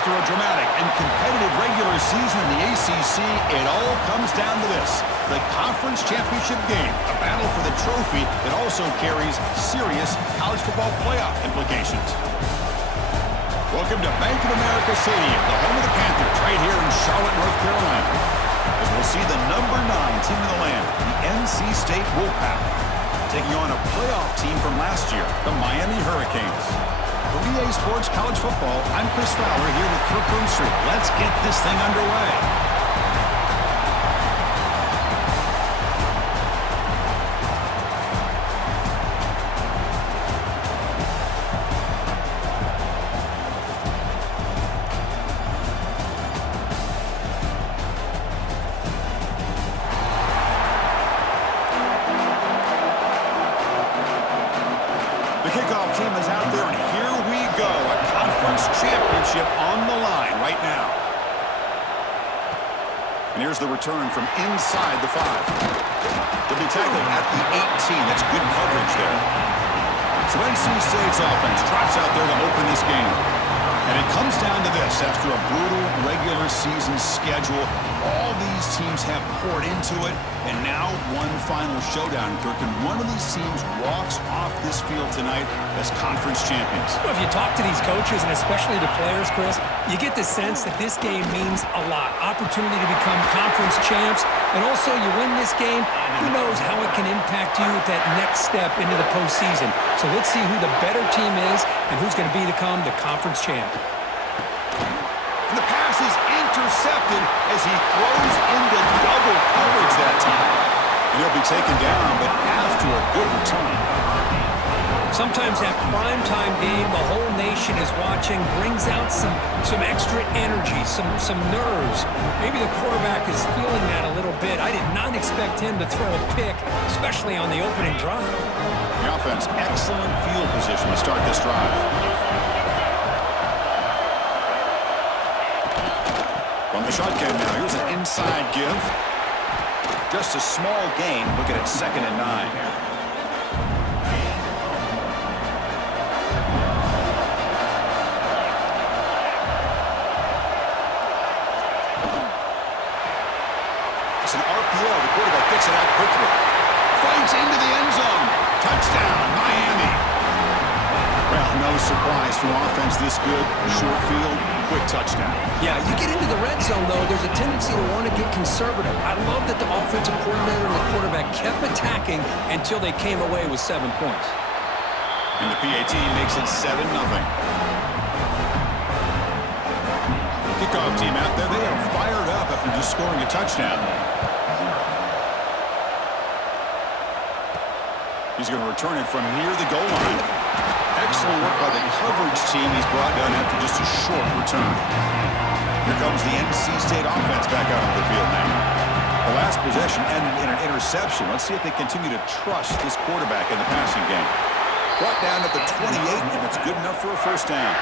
After a dramatic and competitive regular season in the ACC, it all comes down to this: the conference championship game, a battle for the trophy that also carries serious college football playoff implications. Welcome to Bank of America Stadium, the home of the Panthers, right here in Charlotte, North Carolina, as we'll see the number 9 team in the land, the NC State Wolfpack, taking on a playoff team from last year, the Miami Hurricanes. For EA Sports College Football, I'm Chris Fowler here with Kirk Roomstreet. Let's get this thing underway. The kickoff team is out there, and here we go. A conference championship on the line right now. And here's the return from inside the 5. They'll be tackled at the 18. That's good coverage there. So NC State's offense trots out there to open this game. And it comes down to this. After a brutal regular season schedule, all these teams have poured into it, and now one final showdown, Kirk, and one of these teams walks off this field tonight as conference champions. Well, if you talk to these coaches, and especially the players, Chris, you get the sense that this game means a lot. Opportunity to become conference champs, and also you win this game, who knows how it can impact you at that next step into the postseason. So let's see who the better team is and who's going to become the conference champ. And the pass is intercepted as he throws into double coverage that time. And he'll be taken down, but after a good return. Sometimes that primetime game, the whole nation is watching, brings out some extra energy, some nerves. Maybe the quarterback is feeling that a little bit. I did not expect him to throw a pick, especially on the opening drive. The offense, excellent field position to start this drive. From the shotgun now, here's an inside give. Just a small gain, looking at 2nd and 9. It's an RPO. The quarterback gets it out quickly. Fights into the end zone. Touchdown, Miami. Well, no surprise from offense this good. Short field, quick touchdown. Yeah, you get into the red zone, though, there's a tendency to want to get conservative. I love that the offensive coordinator and the quarterback kept attacking until they came away with 7 points. And the PAT makes it 7-0. Kickoff team out there, they are fired up after just scoring a touchdown. He's going to return it from near the goal line. Excellent work by the coverage team he's brought down after just a short return. Here comes the NC State offense back out on the field now. The last possession ended in an interception. Let's see if they continue to trust this quarterback in the passing game. Brought down at the 28, and it's good enough for a first down.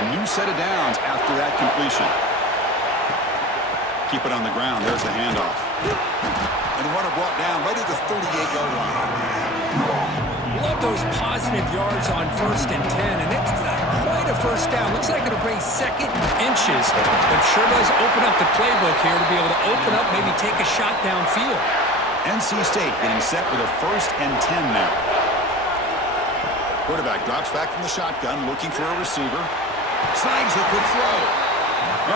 A new set of downs after that completion. Keep it on the ground. There's the handoff. And the runner brought down right at the 38-yard line. Love those positive yards on 1st and 10, and it's not quite a first down. Looks like it'll bring 2nd inches, but sure does open up the playbook here to be able to open up, maybe take a shot downfield. NC State getting set with a 1st and 10 now. Quarterback drops back from the shotgun, looking for a receiver. Snags a good throw.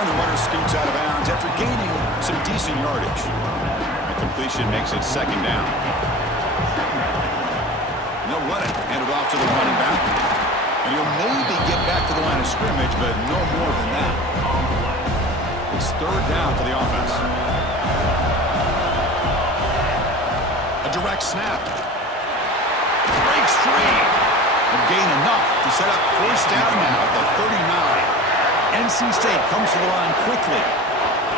And the runner scoots out of bounds after gaining some decent yardage. The completion makes it 2nd down. They'll run it, hand it off to the running back. And he'll maybe get back to the line of scrimmage, but no more than that. It's 3rd down for the offense. A direct snap. Breaks free. And gain enough to set up 1st down now at the 39. NC State comes to the line quickly.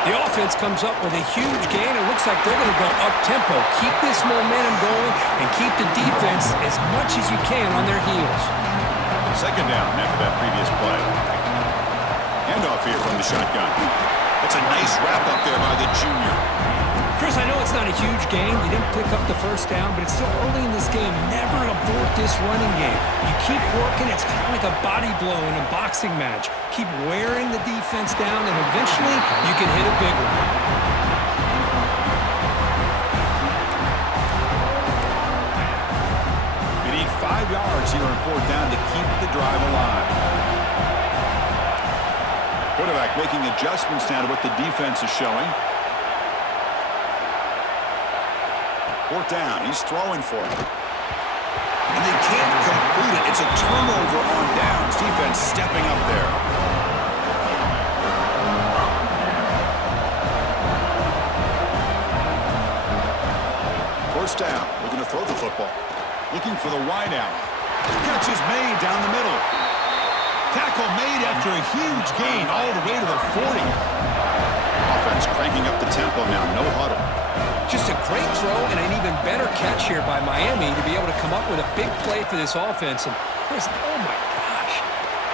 The offense comes up with a huge gain. It looks like they're going to go up-tempo. Keep this momentum going and keep the defense as much as you can on their heels. 2nd down after that previous play. Handoff here from the shotgun. That's a nice wrap up there by the junior. Chris, I know it's not a huge game. You didn't pick up the first down, but it's still early in this game. Never abort this running game. You keep working. It's kind of like a body blow in a boxing match. Keep wearing the defense down, and eventually you can hit a big one. You need 5 yards here on 4th down to keep the drive alive. Quarterback making adjustments now to what the defense is showing. 4th down, he's throwing for it. And they can't complete it. It's a turnover on downs. Defense stepping up there. First down, looking to throw the football. Looking for the wide out. Catch is made down the middle. Tackle made after a huge gain all the way to the 40. Offense cranking up the tempo now, no huddle. Just a great throw and an even better catch here by Miami to be able to come up with a big play for this offense. And Chris, oh my gosh.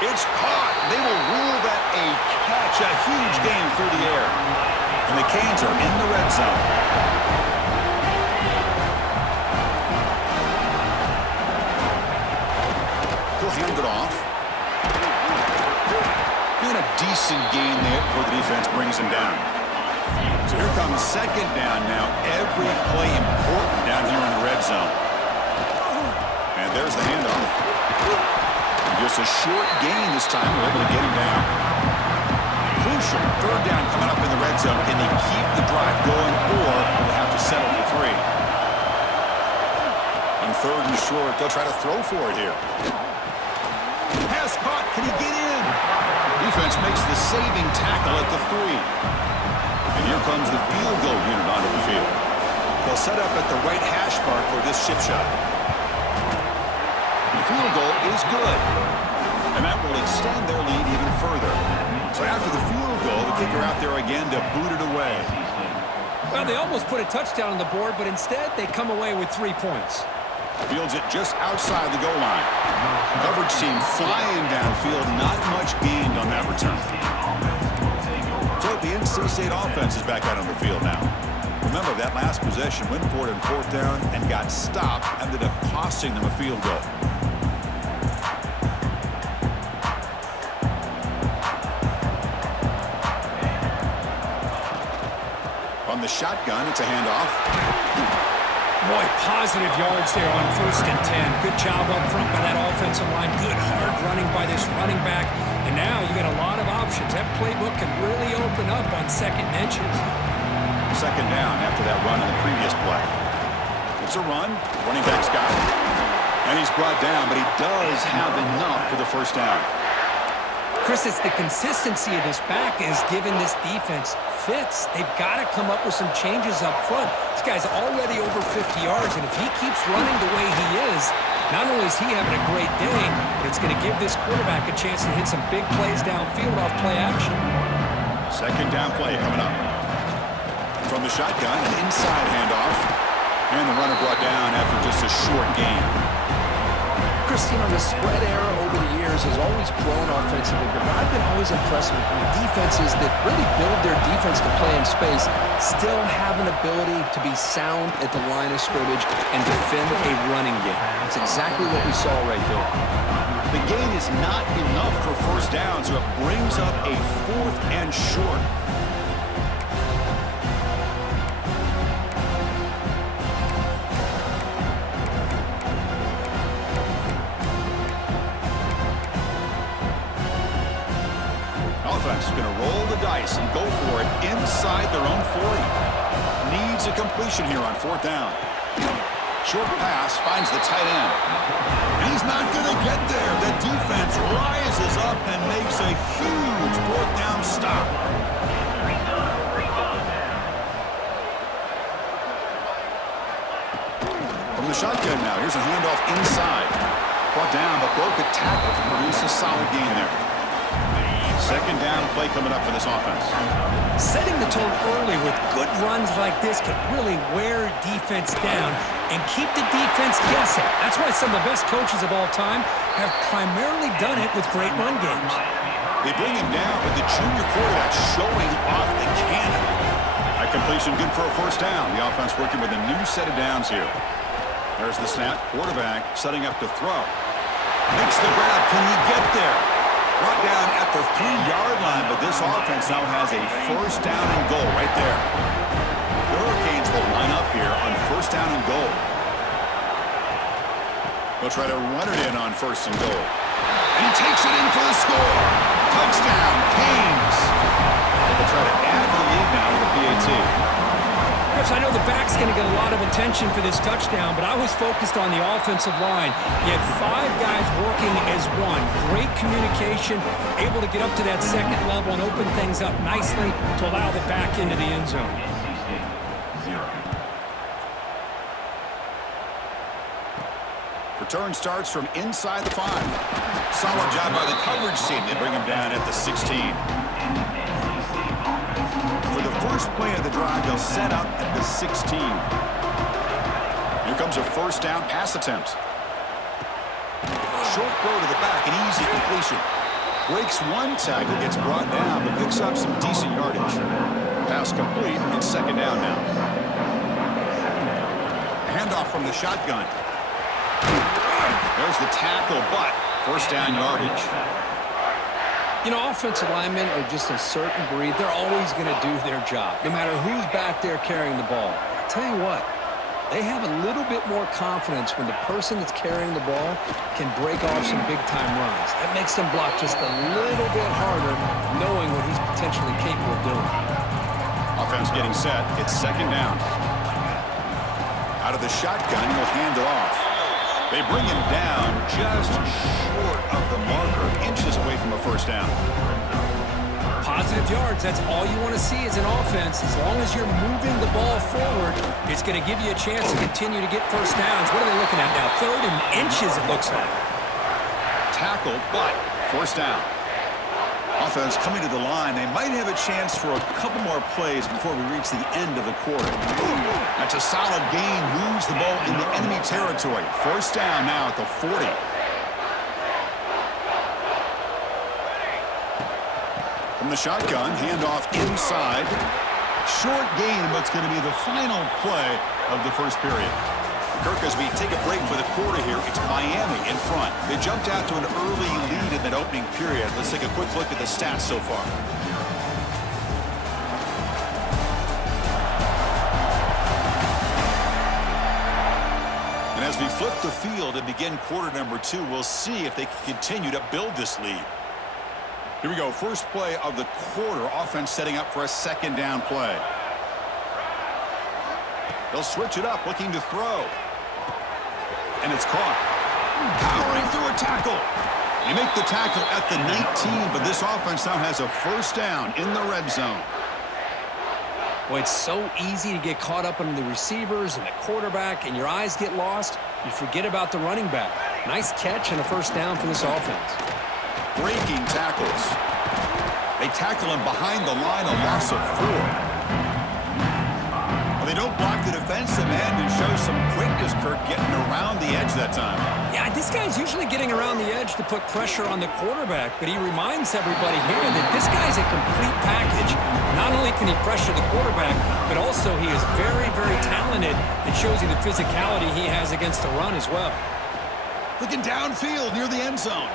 It's caught. They will rule that a catch, a huge gain through the air. And the Canes are in the red zone. He'll hand it off. And a decent gain there before the defense brings him down. So here comes 2nd down now. Every play important down here in the red zone. And there's the handoff. And just a short gain this time. We're able to get him down. Crucial 3rd down coming up in the red zone. Can they keep the drive going, or will they have to settle for 3? On 3rd and short, they'll try to throw for it here. Pass caught. Can he get in? Defense makes the saving tackle at the 3. And here comes the field goal unit onto the field. They'll set up at the right hash mark for this chip shot. The field goal is good. And that will extend their lead even further. So after the field goal, the kicker out there again to boot it away. Well, they almost put a touchdown on the board, but instead they come away with 3 points. Fields it just outside the goal line. Coverage team flying downfield. Not much gained on that return. So the NC State offense is back out on the field now. Remember, that last possession went for it on 4th down and got stopped, ended up costing them a field goal. On the shotgun, it's a handoff. Boy, positive yards there on 1st and 10. Good job up front by that offensive line. Good hard running by this running back. And now you got a lot of options. That playbook can really open up on 2nd and inches. 2nd down after that run in the previous play. It's a run. Running back's got it. And he's brought down, but he does have enough for the 1st down. Chris, it's the consistency of this back is giving this defense fits. They've got to come up with some changes up front. This guy's already over 50 yards, and if he keeps running the way he is, not only is he having a great day, but it's going to give this quarterback a chance to hit some big plays downfield off play action. 2nd down play coming up. From the shotgun, an inside handoff. And the runner brought down after just a short gain. Christine, the spread era over the years has always grown offensively, but I've been always impressed with defenses that really build their defense to play in space, still have an ability to be sound at the line of scrimmage and defend a running game. That's exactly what we saw right there. The gain is not enough for 1st down, so it brings up a 4th and short. Offense is going to roll the dice and go for it inside their own 40. Needs a completion here on 4th down. Short pass finds the tight end. And he's not going to get there. The defense rises up and makes a huge 4th down stop. From the shotgun now, here's a handoff inside. Brought down, but broke a tackle to produce a solid gain there. 2nd down play coming up for this offense. Setting the tone early with good runs like this can really wear defense down and keep the defense guessing. That's why some of the best coaches of all time have primarily done it with great run games. They bring him down, but the junior quarterback showing off the cannon. A That completion good for a first down. The offense working with a new set of downs here. There's the snap. Quarterback setting up to throw. Makes the grab. Can he get there? Brought down at the 3-yard line, but this offense now has a first down and goal right there. The Hurricanes will line up here on first down and goal. They'll try to run it in on first and goal. And he takes it in for the score. Touchdown, Canes. They'll try to add to the lead now with a PAT. Chris, I know the back's going to get a lot of attention for this touchdown, but I was focused on the offensive line. You had 5 guys working as one. Great communication, able to get up to that second level and open things up nicely to allow the back into the end zone. Return starts from inside the 5. Solid job by the coverage team. They bring him down at the 16. For the first play of the drive, they'll set up at the 16. Here comes a first down pass attempt. Short throw to the back, an easy completion. Breaks one tackle, gets brought down, but picks up some decent yardage. Pass complete, it's second down now. A handoff from the shotgun. There's the tackle, but first down yardage. You know, offensive linemen are just a certain breed. They're always going to do their job, no matter who's back there carrying the ball. I'll tell you what, they have a little bit more confidence when the person that's carrying the ball can break off some big-time runs. That makes them block just a little bit harder, knowing what he's potentially capable of doing. Offense getting set. It's second down. Out of the shotgun, he'll hand it off. They bring him down just short of the marker, inches away from a first down. Positive yards, that's all you want to see as an offense. As long as you're moving the ball forward, it's going to give you a chance to continue to get first downs. What are they looking at now? 3rd and inches, it looks like. Tackle, but first down. Offense coming to the line. They might have a chance for a couple more plays before we reach the end of the quarter. That's a solid gain. Moves the ball into enemy territory. First down now at the 40. From the shotgun, handoff inside. Short gain, but it's going to be the final play of the first period. Kirk, as we take a break for the quarter here, it's Miami in front. They jumped out to an early lead in that opening period. Let's take a quick look at the stats so far. And as we flip the field and begin quarter number 2, we'll see if they can continue to build this lead. Here we go. First play of the quarter. Offense setting up for a second down play. They'll switch it up, looking to throw. And it's caught. Powering through a tackle. They make the tackle at the 19, but this offense now has a first down in the red zone. Boy, it's so easy to get caught up in the receivers and the quarterback, and your eyes get lost. You forget about the running back. Nice catch and a first down for this offense. Breaking tackles. They tackle him behind the line, a loss of 4. They don't block the defensive end and show some quickness, Kirk, getting around the edge that time. Yeah, this guy's usually getting around the edge to put pressure on the quarterback, but he reminds everybody here that this guy's a complete package. Not only can he pressure the quarterback, but also he is very, very talented and shows you the physicality he has against the run as well. Looking downfield near the end zone.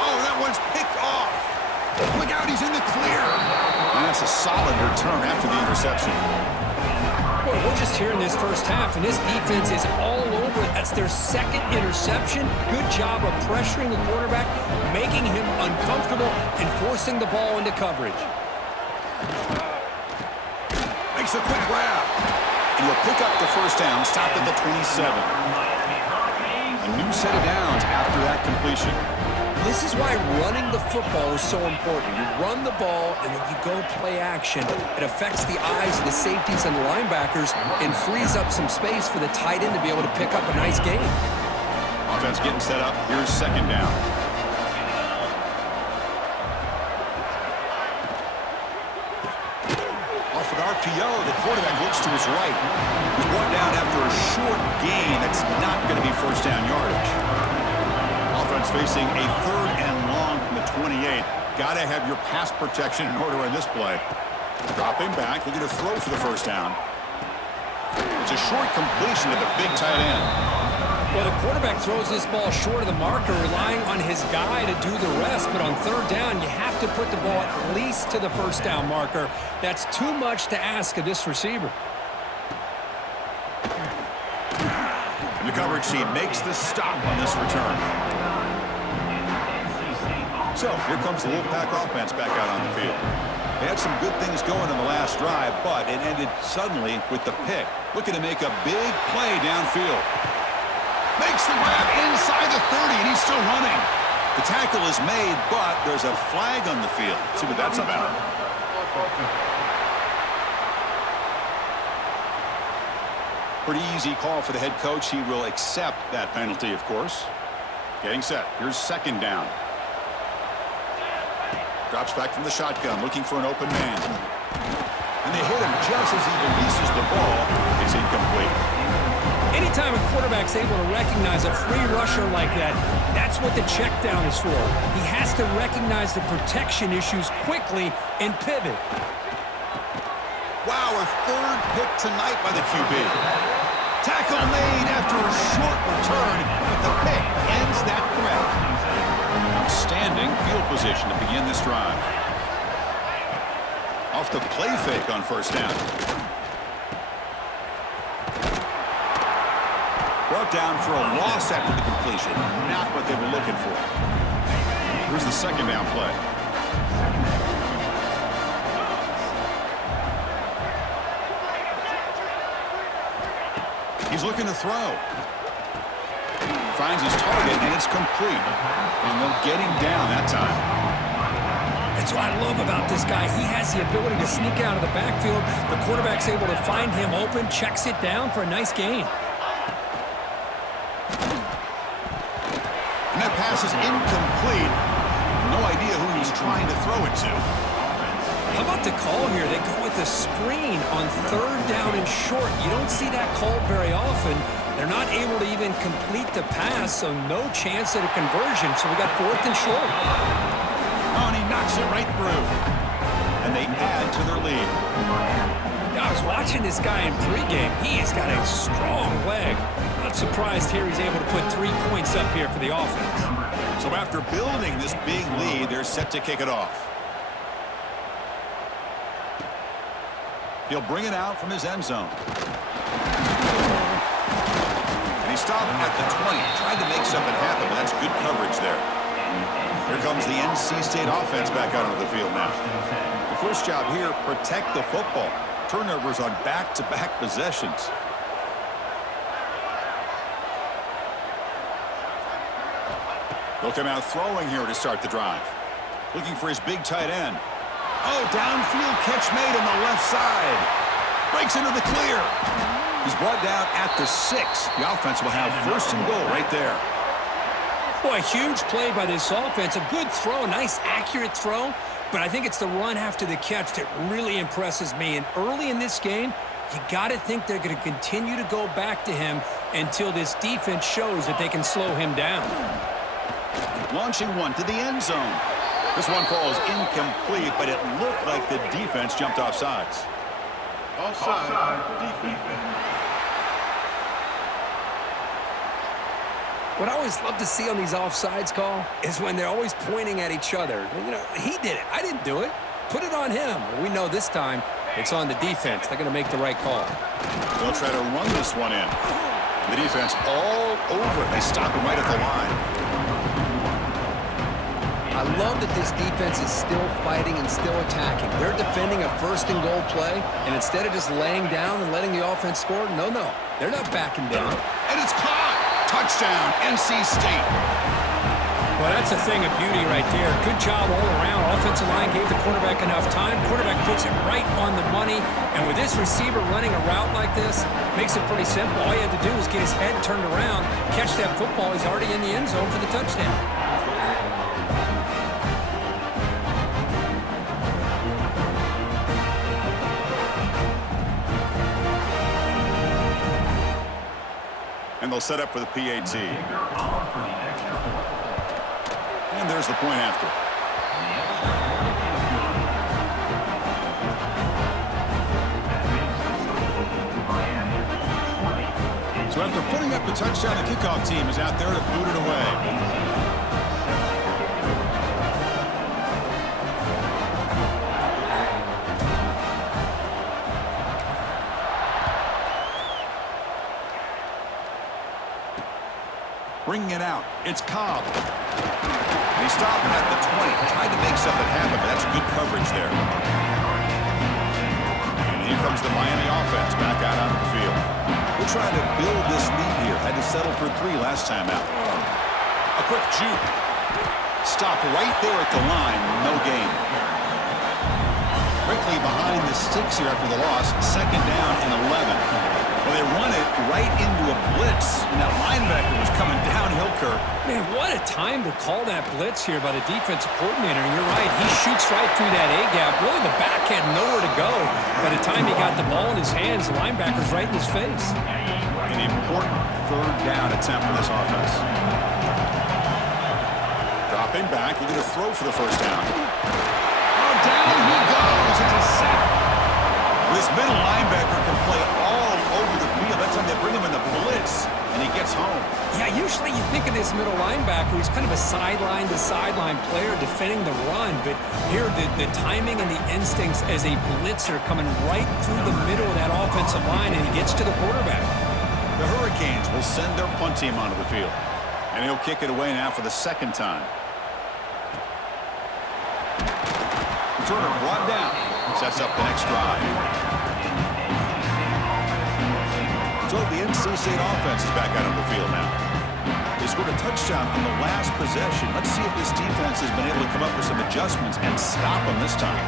Oh, that one's picked off. Look out, he's in the clear. And that's a solid return after the interception. Boy, we're just here in this first half, and this defense is all over it. That's their second interception. Good job of pressuring the quarterback, making him uncomfortable, and forcing the ball into coverage. Makes a quick grab. And he'll pick up the first down, stopped at the 27. A new set of downs after that completion. This is why running the football is so important. You run the ball, and then you go play action. It affects the eyes of the safeties and the linebackers and frees up some space for the tight end to be able to pick up a nice gain. Offense getting set up. Here's second down. Off an RPO, the quarterback looks to his right. He's brought down after a short gain. That's not going to be first down yardage. Offense facing a 3rd and long from the 28. Got to have your pass protection in order in this play. Dropping back, looking to throw for the first down. It's a short completion to the big tight end. Well, the quarterback throws this ball short of the marker, relying on his guy to do the rest. But on third down, you have to put the ball at least to the first down marker. That's too much to ask of this receiver. And the coverage team makes the stop on this return. So, here comes the Wolfpack offense back out on the field. They had some good things going in the last drive, but it ended suddenly with the pick. Looking to make a big play downfield. Makes the grab inside the 30, and he's still running. The tackle is made, but there's a flag on the field. Let's see what that's about. Pretty easy call for the head coach. He will accept that penalty, of course. Getting set. Here's second down. Drops back from the shotgun, looking for an open man. And they hit him just as he releases the ball. It's incomplete. Anytime a quarterback's able to recognize a free rusher like that, that's what the check down is for. He has to recognize the protection issues quickly and pivot. Wow, a third pick tonight by the QB. Tackle made after a short return, but the pick ends that threat. Outstanding field position to begin this drive. Off the play fake on first down. Brought down for a loss after the completion. Not what they were looking for. Here's the second down play. He's looking to throw. Finds his target, and it's complete. And they'll get him down that time. That's what I love about this guy. He has the ability to sneak out of the backfield. The quarterback's able to find him open, checks it down for a nice gain. And that pass is incomplete. No idea who he's trying to throw it to. How about the call here? They go with a screen on third down and short. You don't see that called very often. They're not able to even complete the pass, so no chance at a conversion. So we got fourth and short. Oh, and he knocks it right through. And they add to their lead. Now, I was watching this guy in pregame. He has got a strong leg. Not surprised here he's able to put 3 points up here for the offense. So after building this big lead, they're set to kick it off. He'll bring it out from his end zone. And he stopped at the 20. Tried to make something happen, but that's good coverage there. Here comes the NC State offense back out onto the field now. The first job here, protect the football. Turnovers on back-to-back possessions. They'll come out throwing here to start the drive. Looking for his big tight end. Oh, downfield catch made on the left side. Breaks into the clear. He's brought down at the 6. The offense will have first and goal right there. Boy, huge play by this offense. A good throw, a nice accurate throw. But I think it's the run after the catch that really impresses me. And early in this game, you got to think they're going to continue to go back to him until this defense shows that they can slow him down. Launching one to the end zone. This one falls incomplete, but it looked like the defense jumped off sides. Offside, defense. What I always love to see on these offsides call is when they're always pointing at each other. You know, he did it. I didn't do it. Put it on him. We know this time it's on the defense. They're going to make the right call. They'll try to run this one in. The defense all over it. They stop him right at the line. I love that this defense is still fighting and still attacking. They're defending a first and goal play, and instead of just laying down and letting the offense score, no, they're not backing down. And it's caught. Touchdown, NC State. Well, that's a thing of beauty right there. Good job all around. Offensive line gave the quarterback enough time. Quarterback puts it right on the money. And with this receiver running a route like this, makes it pretty simple. All you had to do is get his head turned around, catch that football. He's already in the end zone for the touchdown. And they'll set up for the PAT. And there's the point after. Putting up the touchdown, the kickoff team is out there to boot it away. Bringing it out. It's Cobb. They stop at the 20. Tried to make something happen, but that's good coverage there. And here comes the Miami offense back out onto the field. We're trying to build this lead here. Had to settle for 3 last time out. A quick juke. Stop right there at the line. No gain. Quickly behind the sticks here after the loss. 2nd down and 11. Well, they run it right into a blitz, and that linebacker was coming downhill, Kirk. Man, what a time to call that blitz here by the defensive coordinator. And you're right, he shoots right through that A-gap. Really, the back had nowhere to go. By the time he got the ball in his hands, the linebacker's right in his face. An important 3rd down attempt for this offense. Dropping back, looking to throw for the 1st down. Oh, down he goes. It's a sack. This middle linebacker can play all over the field. That's when they bring him in the blitz, and he gets home. Yeah, usually you think of this middle linebacker, he's kind of a sideline-to-sideline player defending the run, but here the timing and the instincts as a blitzer coming right through the middle of that offensive line, and he gets to the quarterback. The Hurricanes will send their punt team onto the field, and he'll kick it away now for the 2nd time. Turner brought down. Sets up the next drive. So the NC State offense is back out on the field now. They scored a touchdown on the last possession. Let's see if this defense has been able to come up with some adjustments and stop them this time.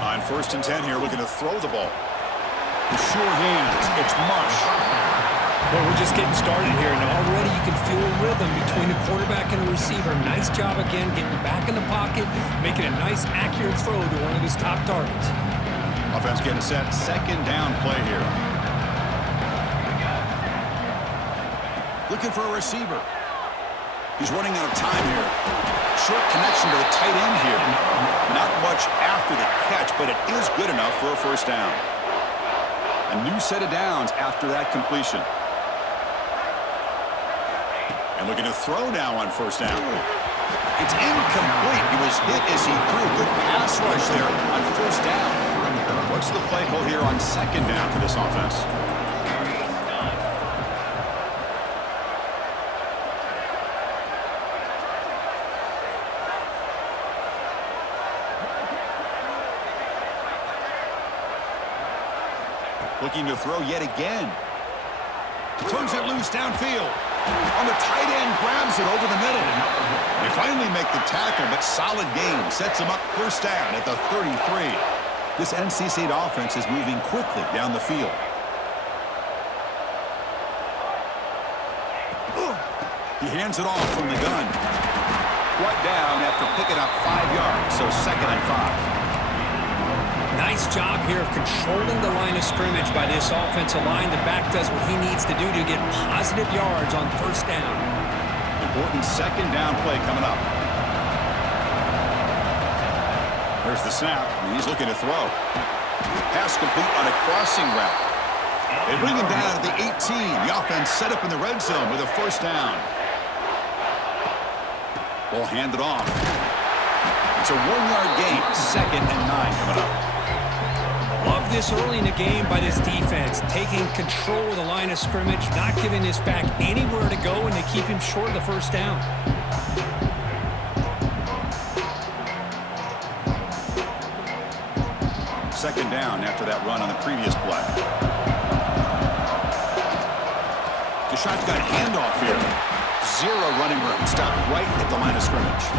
On 1st and 10 here, looking to throw the ball. The sure hands. It's Marsh. Well, we're just getting started here, and already you can feel a rhythm between the quarterback and the receiver. Nice job again getting back in the pocket, making a nice, accurate throw to one of his top targets. Offense getting set. 2nd down play here. Looking for a receiver. He's running out of time here. Short connection to the tight end here. Not much after the catch, but it is good enough for a 1st down. A new set of downs after that completion. And looking to throw now on 1st down. It's incomplete. He was hit as he threw. Good pass rush there on 1st down. What's the play call here on 2nd down for this offense? Looking to throw yet again. Turns it loose downfield. On the tight end, grabs it over the middle. They finally make the tackle, but solid gain. Sets him up 1st down at the 33. This NC State offense is moving quickly down the field. He hands it off from the gun. Brought down after picking up 5 yards, so 2nd and 5. Nice job here of controlling the line of scrimmage by this offensive line. The back does what he needs to do to get positive yards on 1st down. Important 2nd down play coming up. There's the snap. He's looking to throw. Pass complete on a crossing route. They bring him down at the 18. The offense set up in the red zone with a 1st down. Ball handed off. It's a 1-yard gain. 2nd and 9 coming up. Love this early in the game by this defense, taking control of the line of scrimmage, not giving this back anywhere to go, and they keep him short of the 1st down. Second down after that run on the previous play. The shotgun handoff here. 0 running room. Stopped right at the line of scrimmage.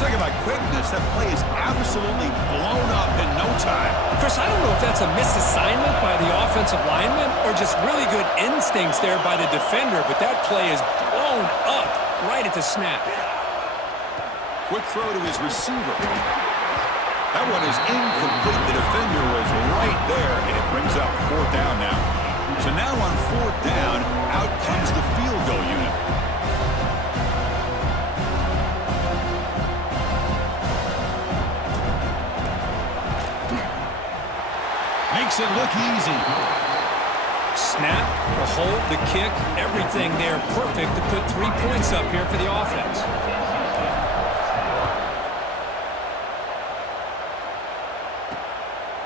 Talking about quickness, that play is absolutely blown up in no time. Chris, I don't know if that's a misassignment by the offensive lineman or just really good instincts there by the defender, but that play is blown up right at the snap. Quick throw to his receiver. That one is incomplete. The defender was right there, and it brings up 4th down now. So now on 4th down, out comes the field goal unit. Makes it look easy. snap, the hold, the kick, everything there perfect to put 3 points up here for the offense.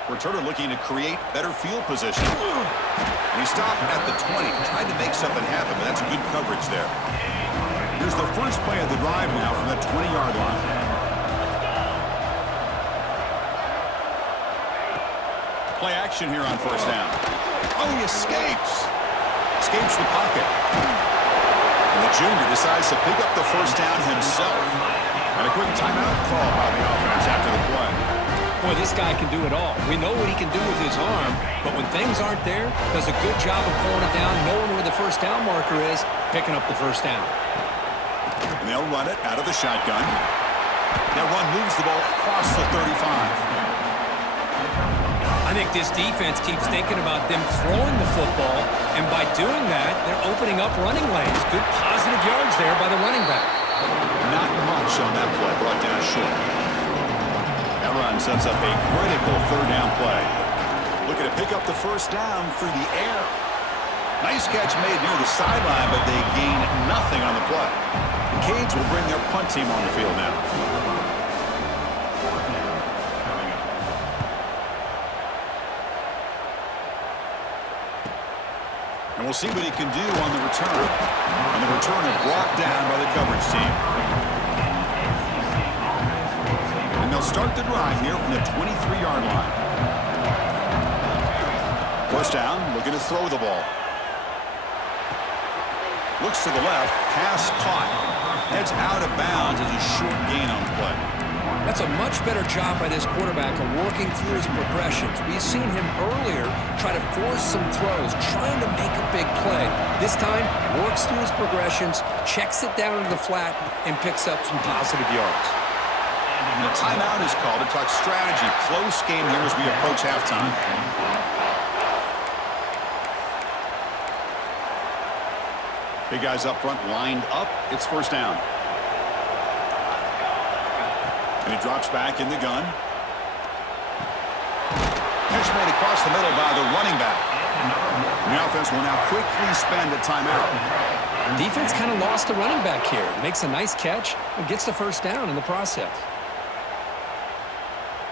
Returner looking to create better field position. And he stopped at the 20, tried to make something happen, but that's good coverage there. Here's the first play of the drive now from the 20-yard line. Play action here on first down. Oh, he escapes. Escapes the pocket. And the junior decides to pick up the first down himself. And a quick timeout call by the offense after the play. Boy, this guy can do it all. We know what he can do with his arm, but when things aren't there, does a good job of pulling it down, knowing where the first down marker is, picking up the first down. And they'll run it out of the shotgun. That run moves the ball across the 35. I think this defense keeps thinking about them throwing the football, and by doing that, they're opening up running lanes. Good positive yards there by the running back. Not much on that play, brought down short. That run sets up a critical third down play. Looking to pick up the first down through the air. Nice catch made near the sideline, but they gain nothing on the play. The Canes will bring their punt team on the field now. And we'll see what he can do on the return. And the return is brought down by the coverage team. And they'll start the drive here from the 23-yard line. First down, looking to throw the ball. Looks to the left, pass caught. Heads out of bounds as a short gain on the play. That's a much better job by this quarterback of working through his progressions. We've seen him earlier try to force some throws, trying to make a big play. This time, works through his progressions, checks it down into the flat, and picks up some positive yards. And the timeout is called to talk strategy. Close game here as we approach halftime. Big guys up front lined up. It's first down. And he drops back in the gun. Catch made across the middle by the running back. And the offense will now quickly spend a timeout. Defense kind of lost the running back here. Makes a nice catch and gets the first down in the process.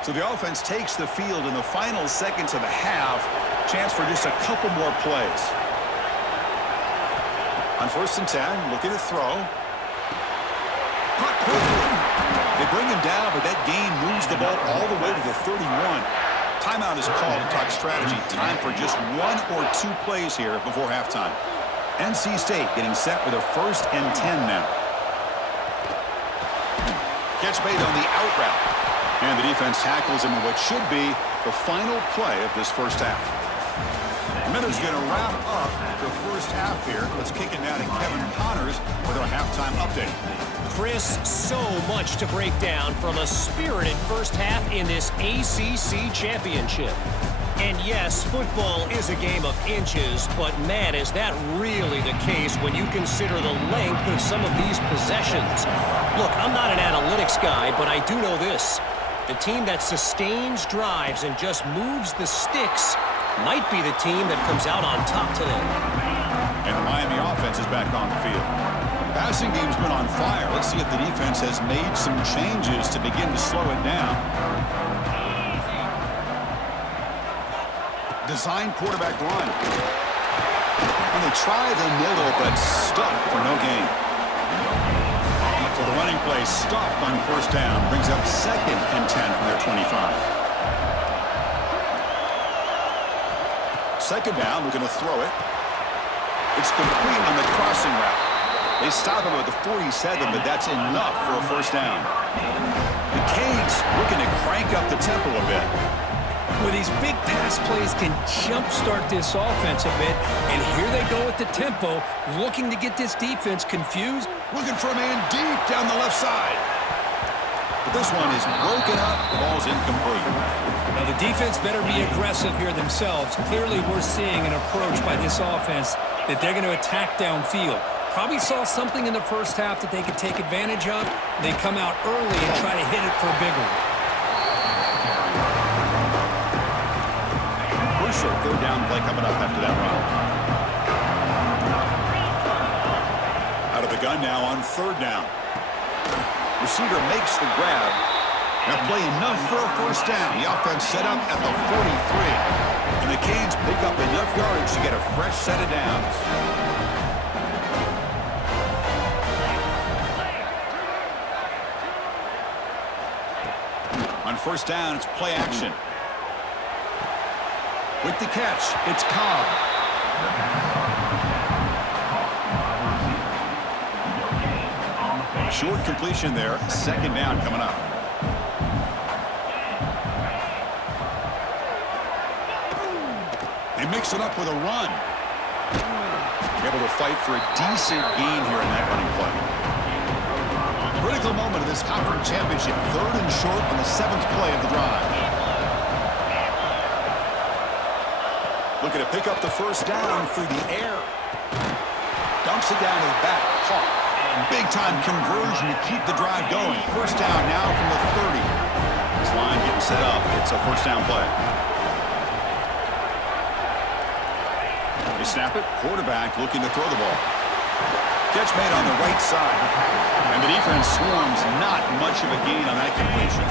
So the offense takes the field in the final seconds of the half. Chance for just a couple more plays. On 1st and 10, looking to throw. Caught quickly. They bring him down, but that gain moves the ball all the way to the 31. Timeout is called to talk strategy. Time for just 1 or 2 plays here before halftime. NC State getting set for their 1st and 10 now. Catch made on the out route. And the defense tackles him in what should be the final play of this first half. Miller's going to wrap up the first half here. Let's kick it now to Kevin Connors with our halftime update. Chris, so much to break down from a spirited first half in this ACC championship. And yes, football is a game of inches, but man, is that really the case when you consider the length of some of these possessions. Look, I'm not an analytics guy, but I do know this. The team that sustains drives and just moves the sticks might be the team that comes out on top today. And the Miami offense is back on the field. The passing game's been on fire. Let's see if the defense has made some changes to begin to slow it down. Design quarterback run. And they try the middle, but stuffed for no gain. So the running play stopped on first down. Brings up 2nd and 10 from their 25. 2nd down, we're going to throw it. It's complete on the crossing route. They stop him at the 47, but that's enough for a first down. The Canes looking to crank up the tempo a bit. Well, these big pass plays can jumpstart this offense a bit, and here they go at the tempo, looking to get this defense confused. Looking for a man deep down the left side. But this one is broken up. The ball's incomplete. Now, the defense better be aggressive here themselves. Clearly, we're seeing an approach by this offense that they're going to attack downfield. Probably saw something in the first half that they could take advantage of. They come out early and try to hit it for a big one. Crucial 3rd down play coming up after that run. gun now on third down. Receiver makes the grab. They'll play enough for a first down. The offense set up at the 43. And the Canes pick up enough yards to get a fresh set of downs. On first down, it's play action. With the catch, it's Cobb. Short completion there. Second down coming up. They mix it up with a run. Able to fight for a decent gain here in that running play. Critical moment of this conference championship. Third and short on the 7th play of the drive. Looking to pick up the first down through the air. Dumps it down to the back. Caught. Big-time conversion to keep the drive going. First down now from the 30. This line getting set up. It's a first down play. They snap it. Quarterback looking to throw the ball. Catch made on the right side. And the defense swarms. Not much of a gain on that completion.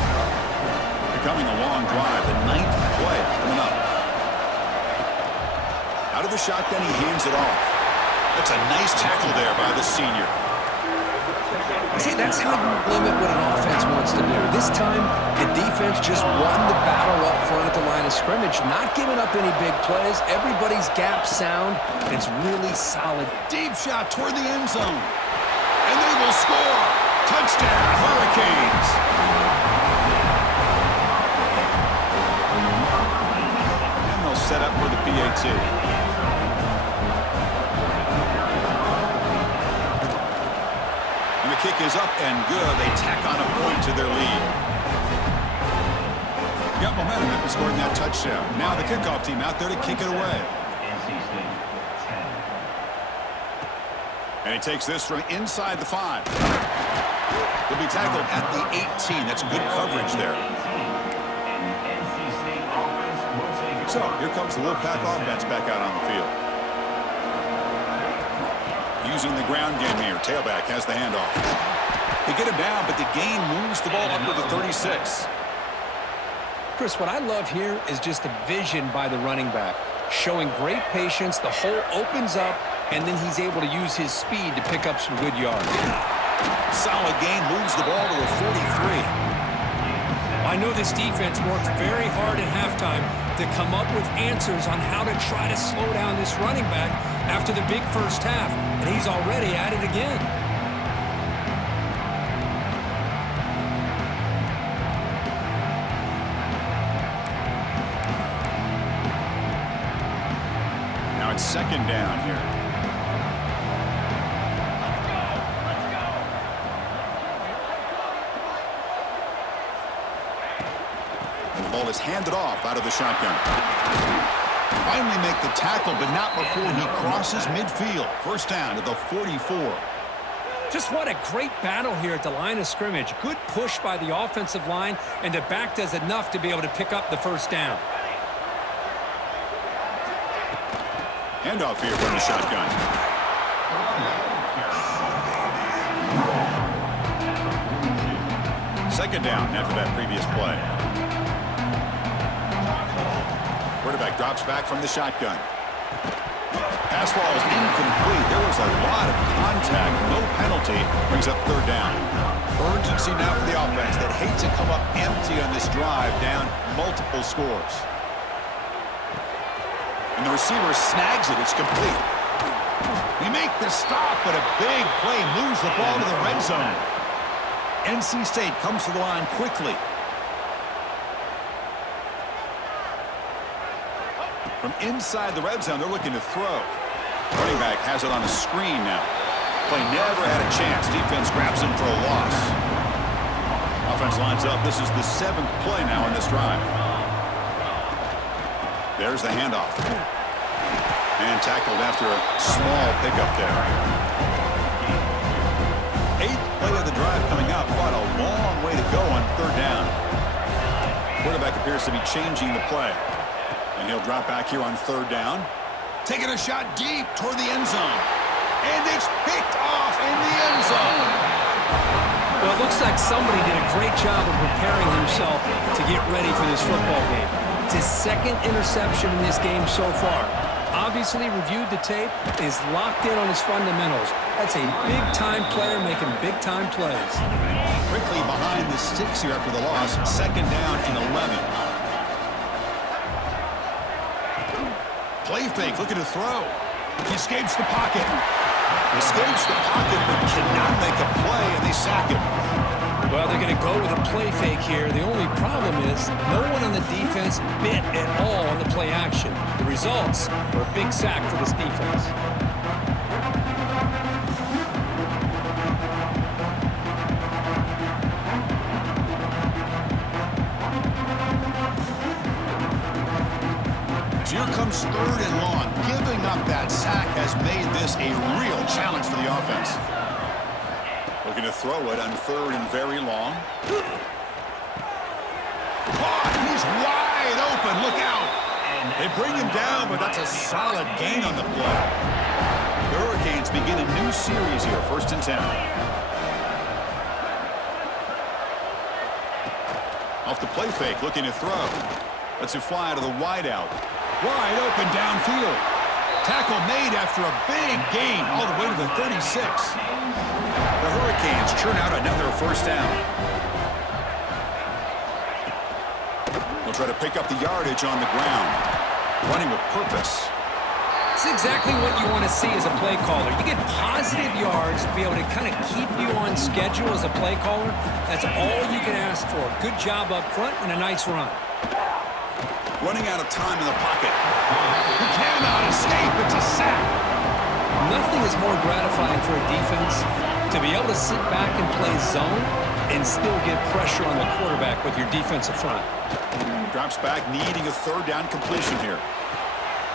Becoming a long drive. The 9th play coming up. Out of the shotgun, he hands it off. That's a nice tackle there by the senior. See, that's how you limit what an offense wants to do. This time, the defense just won the battle up front at the line of scrimmage, not giving up any big plays. Everybody's gap sound. It's really solid. Deep shot toward the end zone. And they will score. Touchdown, Hurricanes. And they'll set up for the PAT. Kick is up and good. They tack on a point to their lead. Got momentum after scoring that touchdown. Now the kickoff team out there to kick it away. And he takes this from inside the 5. He'll be tackled at the 18. That's good coverage there. So here comes the Wolfpack offense back out on the field. Using the ground game here. Tailback has the handoff. They get him down, but the gain moves the ball up to the 36. Chris, what I love here is just the vision by the running back. Showing great patience. The hole opens up, and then he's able to use his speed to pick up some good yards. Solid gain moves the ball to the 43. I know this defense worked very hard at halftime to come up with answers on how to try to slow down this running back after the big first half, and he's already at it again. Now it's second down here. The ball is handed off out of the shotgun. Finally make the tackle, but not before he crosses midfield. First down to the 44. Just what a great battle here at the line of scrimmage. Good push by the offensive line, and the back does enough to be able to pick up the first down. Handoff here from the shotgun. Second down after that previous play. Quarterback drops back from the shotgun. Pass ball is incomplete. There was a lot of contact. No penalty. Brings up third down. Urgency now for the offense that hates to come up empty on this drive, down multiple scores. And the receiver snags it. It's complete. We make the stop, but a big play moves the ball to the red zone. NC State comes to the line quickly. From inside the red zone, they're looking to throw. Running back has it on a screen now. Play never had a chance. Defense grabs him for a loss. Offense lines up. This is the 7th play now in this drive. There's the handoff. And tackled after a small pickup there. 8th play of the drive coming up. What a long way to go on third down. Quarterback appears to be changing the play. And he'll drop back here on third down. Taking a shot deep toward the end zone. And it's picked off in the end zone. Well, it looks like somebody did a great job of preparing himself to get ready for this football game. It's his second interception in this game so far. Obviously reviewed the tape, is locked in on his fundamentals. That's a big-time player making big-time plays. Quickly behind the sticks here after the loss. Second down and 11. Play fake, looking to throw. He escapes the pocket. Escapes the pocket, but cannot make a play, and they sack him. Well, they're going to go with a play fake here. The only problem is no one on the defense bit at all on the play action. The results are a big sack for this defense. So here comes third and long. Giving up that sack has made this a real challenge for the offense. Looking to throw it on third and very long. Caught! He's wide open. Look out! They bring him down, but that's a solid gain on the play. The Hurricanes begin a new series here. First and 10. Off the play fake, looking to throw. Lets it fly to the wideout. Wide open downfield. Tackle made after a big gain all the way to the 36. The Hurricanes churn out another first down. They'll try to pick up the yardage on the ground. Running with purpose. It's exactly what you want to see as a play caller. You get positive yards to be able to kind of keep you on schedule as a play caller. That's all you can ask for. Good job up front and a nice run. Running out of time in the pocket. He cannot escape. It's a sack. Nothing is more gratifying for a defense to be able to sit back and play zone and still get pressure on the quarterback with your defensive front. Drops back, needing a third down completion here.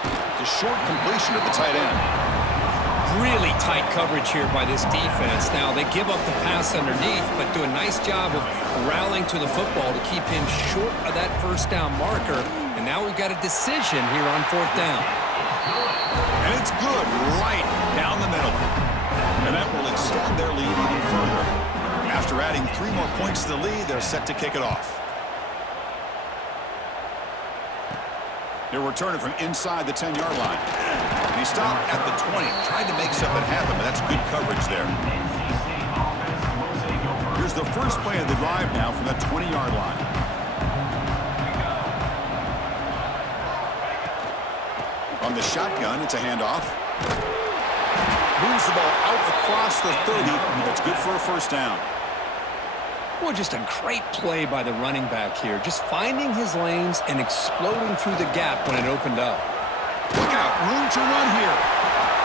It's a short completion at the tight end. Really tight coverage here by this defense. Now, they give up the pass underneath, but do a nice job of rallying to the football to keep him short of that first down marker. And now we've got a decision here on fourth down. And it's good right down the middle. And that will extend their lead even further. After adding 3 more points to the lead, they're set to kick it off. They're returning from inside the 10-yard line. And he stopped at the 20, tried to make something happen, but that's good coverage there. Here's the first play of the drive now from that 20-yard line. On the shotgun, it's a handoff. Moves the ball out across the 30. That's good for a first down. Well, just a great play by the running back here. Just finding his lanes and exploding through the gap when it opened up. Look out, room to run here.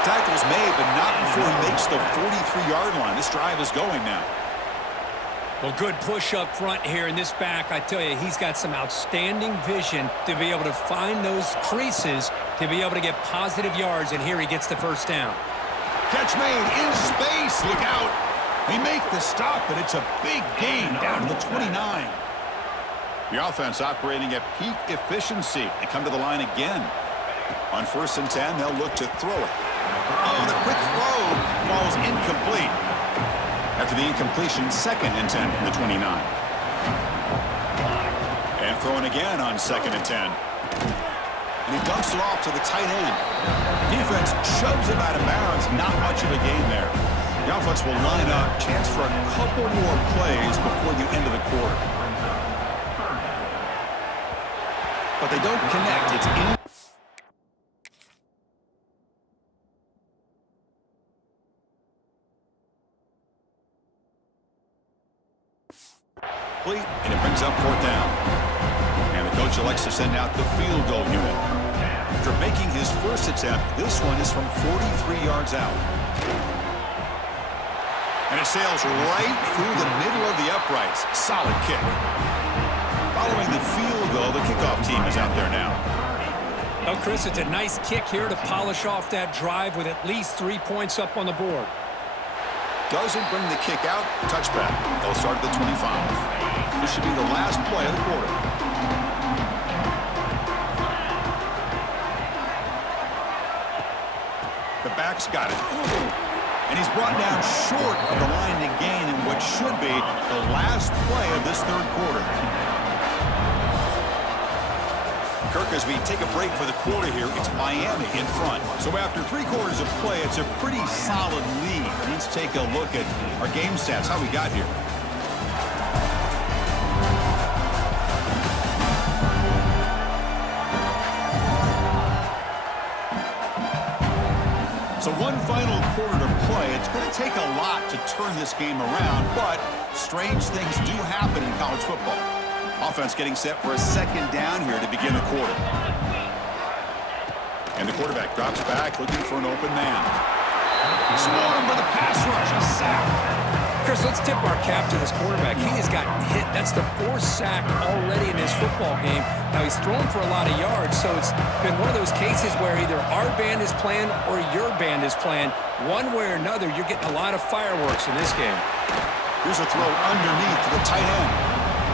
Tackle's made, but not before he makes the 43-yard line. This drive is going now. Well, good push up front here in this back. I tell you, he's got some outstanding vision to be able to find those creases, to be able to get positive yards, and here he gets the first down. Catch made in space. Look out. They make the stop, but it's a big gain down to the 29. The offense operating at peak efficiency. They come to the line again. On first and 10, they'll look to throw it. Oh, the quick throw falls incomplete. After the incompletion, second and 10 from the 29. And throwing again on second and 10. And he dumps it off to the tight end. Defense shoves him out of bounds. Not much of a gain there. The offense will line up. Chance for a couple more plays before the end of the quarter. But they don't connect. It's in. And it brings up fourth down. And the coach elects to send out the field goal unit. After making his first attempt, this one is from 43 yards out. And it sails right through the middle of the uprights. Solid kick. Following the field goal, the kickoff team is out there now. Oh, Chris, it's a nice kick here to polish off that drive with at least 3 points up on the board. Doesn't bring the kick out. Touchback. They'll start at the 25. This should be the last play of the quarter. The back's got it. And he's brought down short of the line to gain in what should be the last play of this third quarter. Kirk, as we take a break for the quarter here, it's Miami in front. So after 3 quarters of play, it's a pretty solid lead. Let's take a look at our game stats, how we got here. So one final quarter to play. It's going to take a lot to turn this game around, but strange things do happen in college football. Offense getting set for a second down here to begin the quarter. And the quarterback drops back, looking for an open man. Swarmed by the pass rush, a sack. Chris, let's tip our cap to this quarterback. He has gotten hit. That's the 4th sack already in this football game. Now, he's thrown for a lot of yards, so it's been one of those cases where either our band is playing or your band is playing. One way or another, you're getting a lot of fireworks in this game. Here's a throw underneath to the tight end.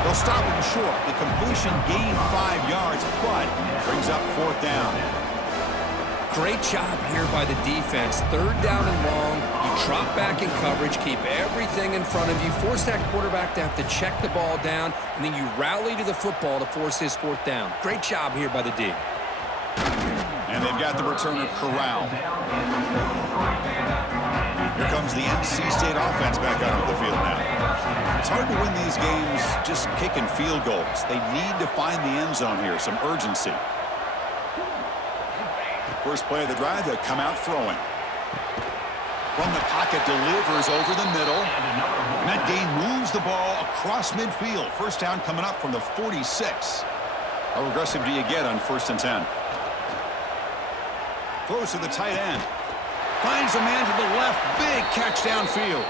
They'll stop him short. The completion gained 5 yards, but brings up 4th down. Great job here by the defense. 3rd down and long. You drop back in coverage, keep everything in front of you, force that quarterback to have to check the ball down, and then you rally to the football to force his 4th down. Great job here by the D. And they've got the returner corralled. Here comes the NC State offense back out on the field now. It's hard to win these games just kicking field goals. They need to find the end zone here, some urgency. First play of the drive, they'll come out throwing. From the pocket, delivers over the middle. And that gain moves the ball across midfield. First down coming up from the 46. How aggressive do you get on 1st and 10? Throws to the tight end. Finds a man to the left. Big catch downfield.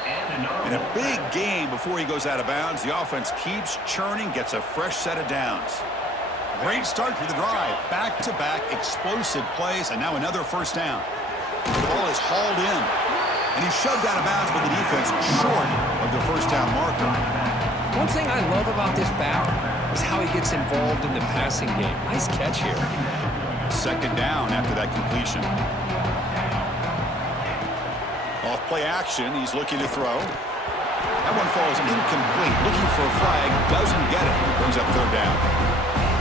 And a big gain before he goes out of bounds. The offense keeps churning, gets a fresh set of downs. Great start to the drive. Back-to-back explosive plays, and now another first down. The ball is hauled in. And he's shoved out of bounds by the defense short of the first down marker. One thing I love about this back is how he gets involved in the passing game. Nice catch here. 2nd down after that completion. Off play action, he's looking to throw. That one falls incomplete. Looking for a flag, doesn't get it. Brings up 3rd down.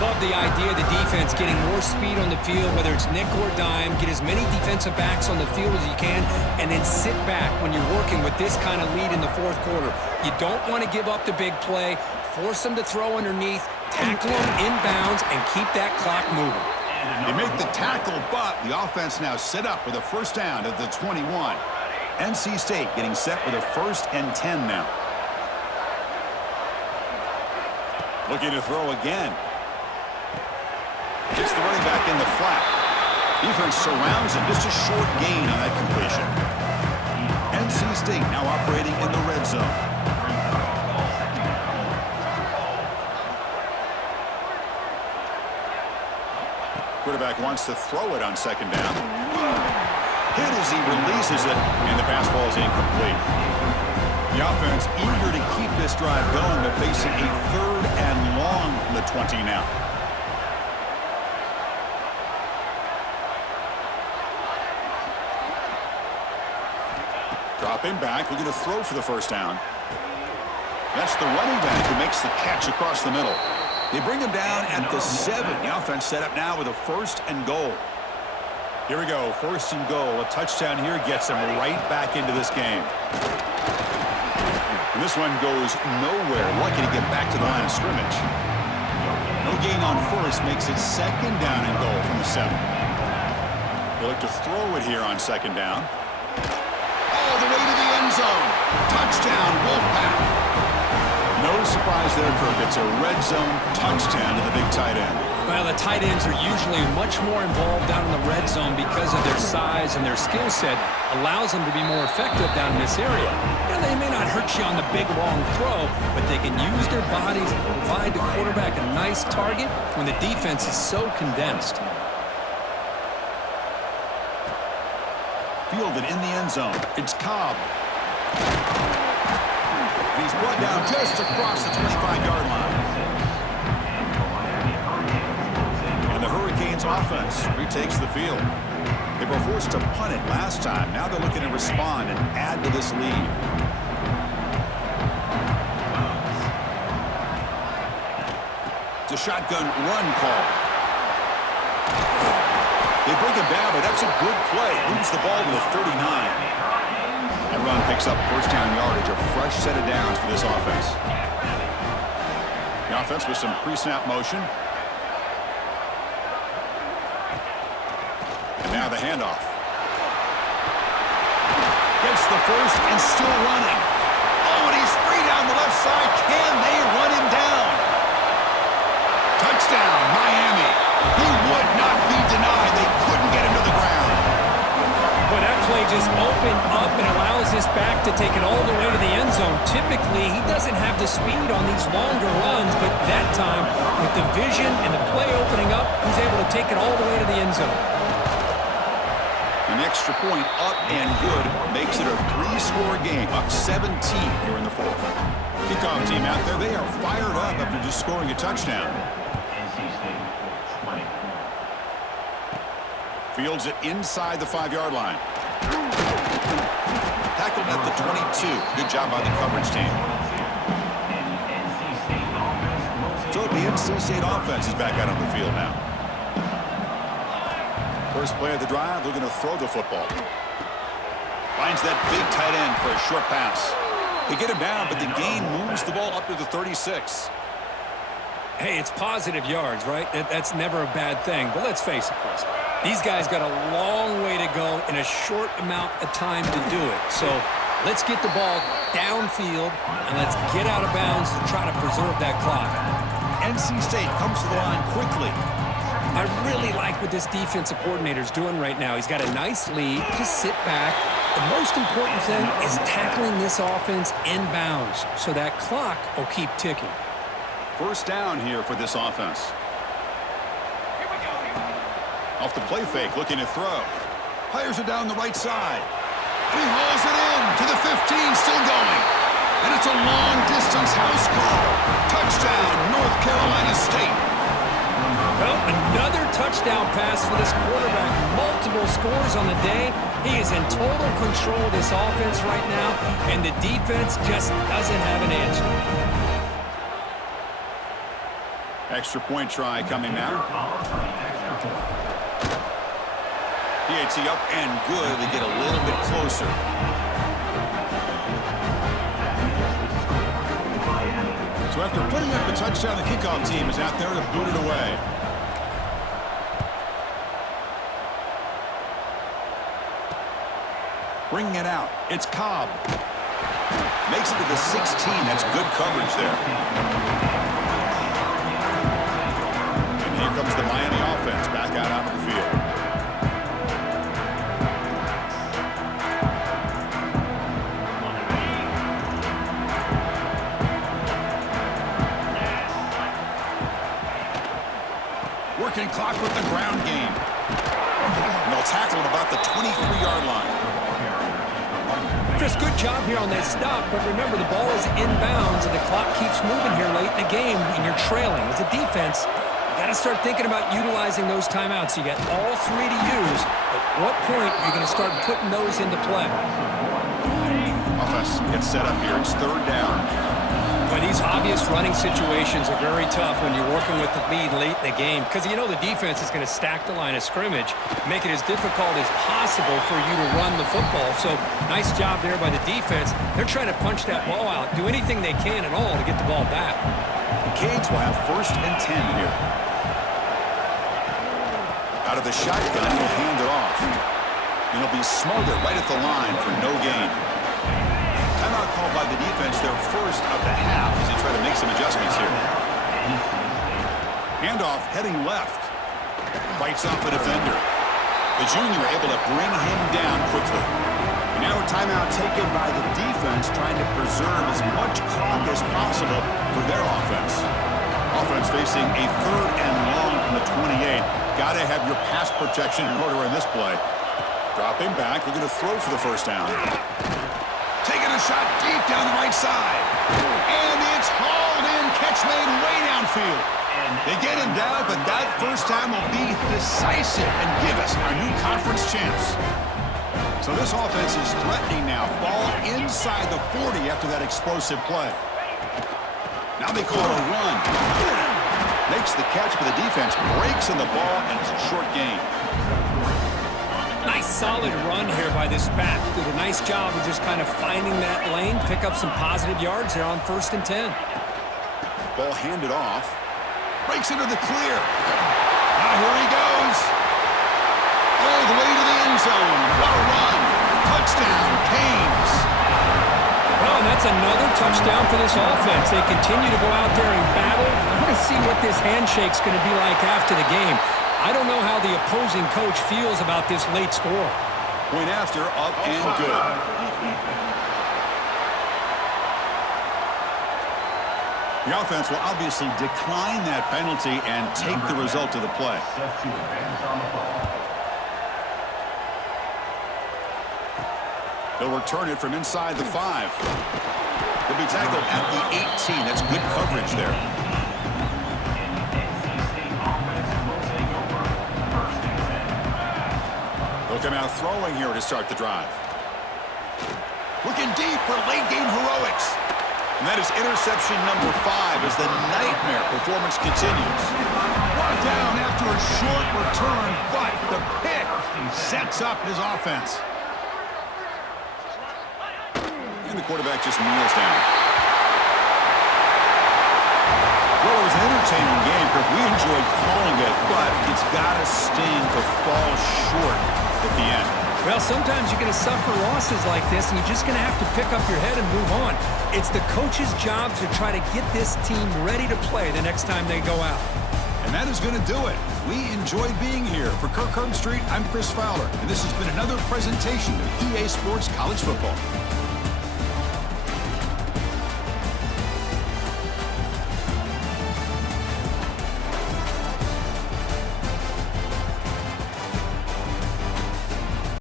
Love the idea of the defense getting more speed on the field, whether it's nickel or dime. Get as many defensive backs on the field as you can, and then sit back when you're working with this kind of lead in the 4th quarter. You don't want to give up the big play. Force them to throw underneath, tackle them inbounds, and keep that clock moving. They make the tackle, but the offense now set up with a first down at the 21. NC State getting set with a 1st and 10 now. Looking to throw again. Gets the running back in the flat. Defense surrounds him. Just a short gain on that completion. NC State now operating in the red zone. Quarterback wants to throw it on 2nd down. Hit as he releases it, and the pass ball is incomplete. The offense eager to keep this drive going, but facing a 3rd and long from the 20 now. Dropping back, looking to throw for the first down. That's the running back who makes the catch across the middle. They bring him down at the 7. The offense set up now with a 1st and goal. Here we go, 1st and goal. A touchdown here gets them right back into this game. And this one goes nowhere. Lucky to get back to the line of scrimmage. No gain on 1st makes it 2nd down and goal from the 7. They look to throw it here on 2nd down. All the way to the end zone. Touchdown, Wolfpack. No surprise there, Kirk. It's a red zone touchdown to the big tight end. Well, the tight ends are usually much more involved down in the red zone because of their size and their skill set allows them to be more effective down in this area. You know, they may not hurt you on the big, long throw, but they can use their bodies to provide the quarterback a nice target when the defense is so condensed. Fielded in the end zone. It's Cobb. He's brought down just across the 25-yard line. And the Hurricanes offense takes the field. They were forced to punt it last time. Now they're looking to respond and add to this lead. It's a shotgun run call. They bring him down, but that's a good play. Moves the ball to the 39. That run picks up first down yardage, a fresh set of downs for this offense. The offense with some pre-snap motion. And now the handoff. Gets the first and still running. Oh, and he's free down the left side. Can they run him down? Touchdown, Miami. He would not be denied. They couldn't get him to the ground. Well, that play just opened up and allows this back to take it all the way to the end zone. Typically, he doesn't have the speed on these longer runs, but that time, with the vision and the play opening up, he's able to take it all the way to the end zone. An extra point up and good makes it a 3-score game, up 17 here in the fourth. Kickoff team out there, they are fired up after just scoring a touchdown. Fields it inside the 5-yard line. Tackled at the 22. Good job by the coverage team. So the NC State offense is back out on the field now. First play of the drive, looking to throw the football. Finds that big tight end for a short pass. They get him down, but the gain moves the ball up to the 36. Hey, it's positive yards, right? That's never a bad thing. But let's face it, Chris. These guys got a long way to go in a short amount of time to do it. So let's get the ball downfield, and let's get out of bounds to try to preserve that clock. NC State comes to the line quickly. I really like what this defensive coordinator's doing right now. He's got a nice lead. Just sit back. The most important thing is tackling this offense inbounds so that clock will keep ticking. First down here for this offense. Off the play fake, looking to throw. Fires it down the right side. And he hauls it in to the 15, still going. And it's a long-distance house call. Touchdown, North Carolina State. Well, another touchdown pass for this quarterback. Multiple scores on the day. He is in total control of this offense right now, and the defense just doesn't have an answer. Extra point try coming now. PAT up and good. They get a little bit closer. So after putting up the touchdown, the kickoff team is out there to boot it away. Bringing it out. It's Cobb. Makes it to the 16. That's good coverage there. And here comes the Miami offense back out onto the field. Working clock with the ground game. And they'll tackle at about the 23-yard line. Chris, good job here on that stop, but remember the ball is inbounds and the clock keeps moving here late in the game and you're trailing. As a defense, you got to start thinking about utilizing those timeouts. You got all three to use. At what point are you going to start putting those into play? Offense gets set up here. It's third down. But these obvious running situations are very tough when you're working with the lead late in the game because you know the defense is going to stack the line of scrimmage, make it as difficult as possible for you to run the football. So nice job there by the defense. They're trying to punch that ball out, do anything they can at all to get the ball back. The Canes will have first and 10 here. Out of the shotgun, he'll hand it off. And he'll be smothered right at the line for no gain. Timeout called by the defense, their first of the half, as they try to make some adjustments here. Handoff heading left. Fights off a defender. The junior able to bring him down quickly. And now a timeout taken by the defense, trying to preserve as much clock as possible for their offense. Offense facing a third and long from the 28. Got to have your pass protection in order in this play. Dropping back, looking to throw for the first down. Taking a shot deep down the right side. And it's hauled in, catch made way downfield. They get him down, but that first time will be decisive and give us our new conference champs. So this offense is threatening now. Ball inside the 40 after that explosive play. Now they call it a run. Makes the catch, but the defense breaks in the ball, and it's a short gain. Nice solid run here by this back. Did a nice job of just kind of finding that lane, pick up some positive yards there on 1st and 10. Ball handed off. Breaks into the clear. Now here he goes. All the way to the end zone. What a run. Touchdown, Canes. Well, and that's another touchdown for this offense. They continue to go out there and battle. I want to see what this handshake's going to be like after the game. I don't know how the opposing coach feels about this late score. Point after, up and good. The offense will obviously decline that penalty and take the result of the play. They'll return it from inside the 5. He'll be tackled at the 18. That's good coverage there. They'll come out throwing here to start the drive. Looking deep for late-game heroics. And that is interception number 5 as the nightmare performance continues. Brought down after a short return, but the pick sets up his offense. And the quarterback just kneels down. Well, it was an entertaining game, Kirk. We enjoyed calling it, but it's got to sting to fall short at the end. Well, sometimes you're going to suffer losses like this, and you're just going to have to pick up your head and move on. It's the coach's job to try to get this team ready to play the next time they go out. And that is going to do it. We enjoyed being here. For Kirk Herbstreit, I'm Chris Fowler, and this has been another presentation of EA Sports College Football.